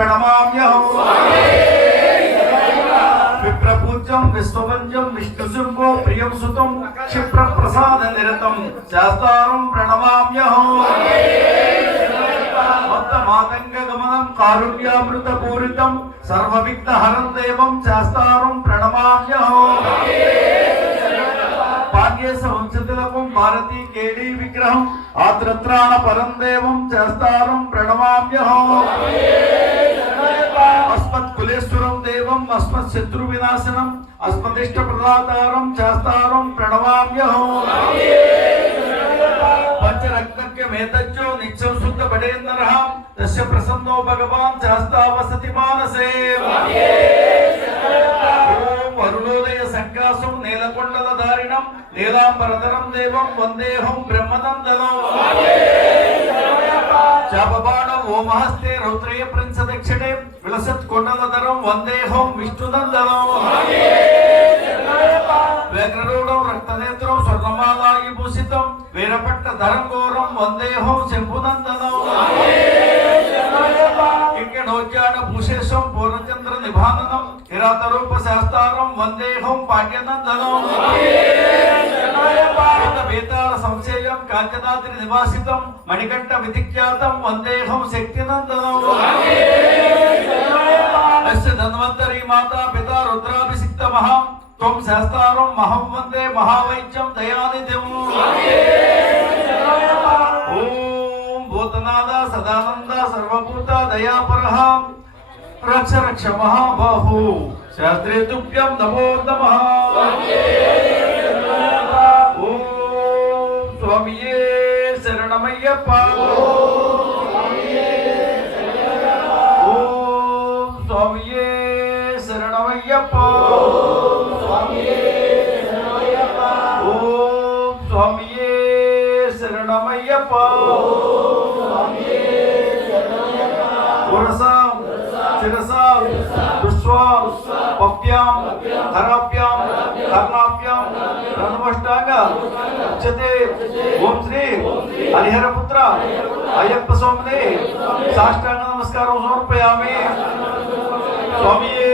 प्रणमाम्यहं विप्रपूज्यं विश्ववन्द्यं विष्णुशुम्भो प्रियं सुतं क्षिप्रप्रसादनिरतं शास्तारं प्रणमाम्यहं मातंगगमनं कारुण्यामृतपूरितं सर्वविघ्नहरं देवं शास्तारं प्रणमाम्यहं पाण्ड्यवंशतिलकं भारती केडी विग्रहं आत्रत्राण परं देवं शास्तारं प्रणमाम्यहं अस्मत्कुलेश्वरं देवं अस्मत्शत्रुविनाशनम् अस्मदिष्टप्रदातारं शास्तारं प्रणमाम्यहं पंचरत्नक्यमेतज्जो नित्यं शुद्धपडेन्द्रः तस्य प्रसन्नो भगवान् शास्ता वसति मानसे ओम अरुणोदय संकासं नीलकुण्डलधारिणं नीलांबरधरं देवं वन्देऽहं ब्रह्मनन्दनं चापबाणं ओमहस्ते रौद्रय प्रिंसदक्षिणे विलसत्कुण्डलधरं वन्देऽहं विष्णुनन्दनं व्याघ्ररूढं रक्तनेत्रं स्वर्णमालायुभूषितं वीरपट्टधरं घोरं वन्देऽहं शम्भुनन्दनं किङ्कणोज्जानभूषेशं पूर्णचन्द्रनिभाननं किरातरूपशास्तारं वन्देऽहं पाण्ड्यनन्दनं वेतालसंशेयं काञ्चनाद्रिनिवासितं मणिकण्ठविधिख्यातं वन्देऽहं शक्तिनन्दनं अस्य धन्वन्तरी माता पिता रुद्राभिषिक्तमः त्वं शास्तारं महं वन्दे महावैद्यं दयानिधिं ॐ भूतनाथ सदानन्द सर्वभूत दयापरः रक्ष रक्ष महाबाहु शास्त्रे तुभ्यं नमो नमः ॐ स्वामिये शरणमय्यप्प ॐ स्वामिये शरणमय्यप्प स्वामिये शरणमय्यप्प उरसां शिरसां दुष्वां पप्यां धराभ्यां कर्णाभ्यां धर्मष्टांग उच्यते ओम श्री हरिहरपुत्र अय्यप्प स्वामिने साष्टांग नमस्कारं समर्पयामि स्वामिये